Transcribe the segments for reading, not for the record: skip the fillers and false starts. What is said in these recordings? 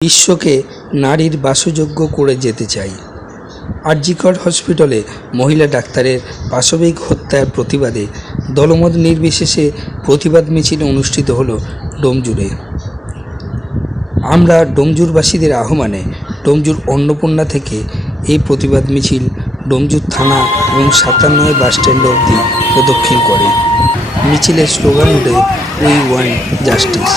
বিশ্বকে নারীর বাসযোগ্য করে যেতে চাই। আরজিকর হসপিটালে মহিলা ডাক্তারের পাশবিক হত্যার প্রতিবাদে দলমত নির্বিশেষে প্রতিবাদ মিছিল অনুষ্ঠিত হলো ডোমজুড়ে। আমরা ডোমজুরবাসীদের আহ্বানে ডোমজুর অন্নপূর্ণা থেকে এই প্রতিবাদ মিছিল ডোমজুর থানা এবং 57 বাসস্ট্যান্ড অবধি প্রদক্ষিণ করে। মিছিলের স্লোগান ওঠে, উই ওয়ান্ট জাস্টিস।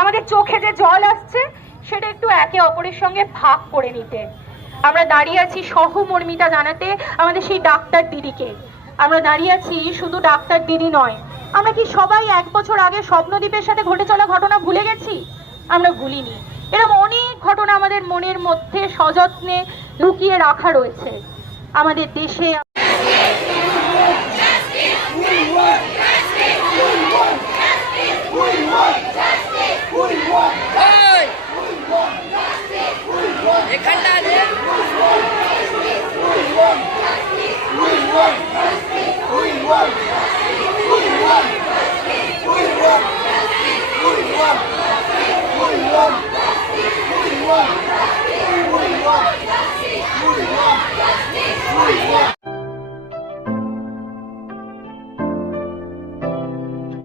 আমাদের চোখে যে জল আসছে সেটা একটু একে অপরের সঙ্গে ভাগ করে নিতে। আমরা দাঁড়িয়ে আছি সহমর্মিতা জানাতে আমাদের সেই ডাক্তার দিদিকে। আমরা দাঁড়িয়ে আছি শুধু ডাক্তার দিদি নয়, আমরা কি সবাই 1 বছর আগে স্বপ্নদ্বীপের সাথে ঘটে চলা ঘটনা ভুলে গেছি? আমরা ভুলিনি। এরকম অনেক ঘটনা আমাদের মনের মধ্যে সযত্নে লুকিয়ে রাখা রয়েছে। আমাদের দেশে We want